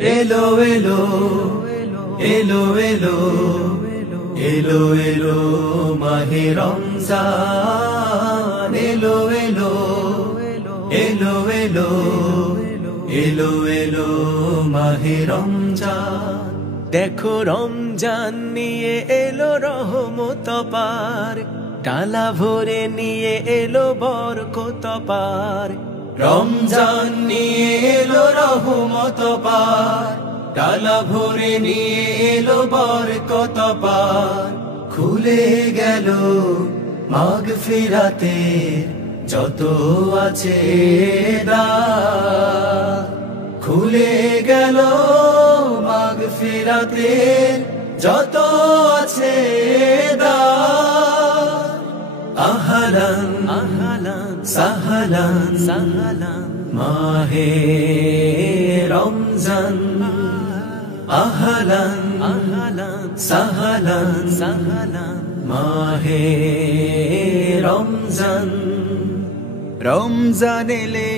এলো এলো এলো এলো এলো এলো মাহে রমজান এলো এলো এলো এলো এলো এলো মাহে রমজান। দেখো রমজান নিয়ে এলো রহমত পার, ডালা ভরে নিয়ে এলো বরকত পার। রমজান নিয়ে এলো রহমত পার, ডালা ভরে নিয়ে এলো বরকত পার। খুলে গেল মাগফিরাতের যত আছে দ্বার, খুলে গেল মাগফিরাতের যত আছে দ্বার। আহলান আহলান সাহলান সাহলান মাহে রমজান, আহলান আহলান সাহলান সাহলান মাহে রমজান। রমজান এলে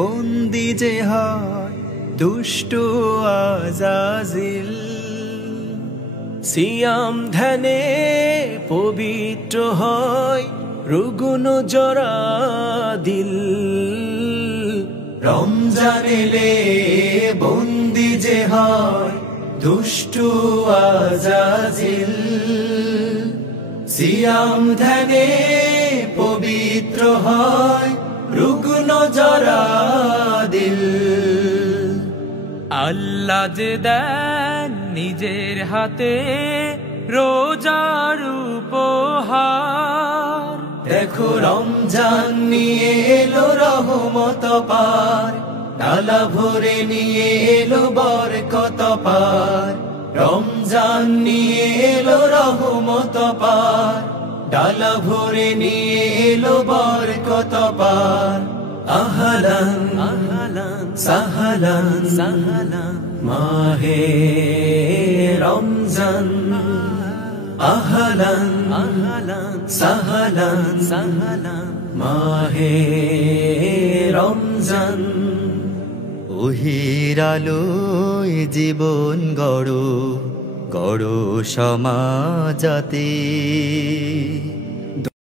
বন্দি যে হয় দুষ্ট আজাজিল, সিয়াম ধ্যানে পবিত্র হয় রুগুন জরা দিল। রমজান এলে বন্দি যে হয় দুষ্টু আজাজিল, সিয়াম ধ্যানে পবিত্র হয় রুগ্ন জরা দিল। আল্লাহ যে দেন নিজের হাতে রোজার উপহার, দেখো রমজান নিয়ে এলো রহমত পার, ডালা ভরে নিয়ে এলো বরকত পার। রমজান নিয়ে এলো রহমত পার, ডালা ভরে নিয়ে এলো বরকত পার। আহলান আহলান সাহলান সাহলান মাহে রমজান, আহলান আহলান সাহলান সাহলান মাহে রমজান। ওহির আলোয় জীবন গড়ো গড়ো সমাজতে,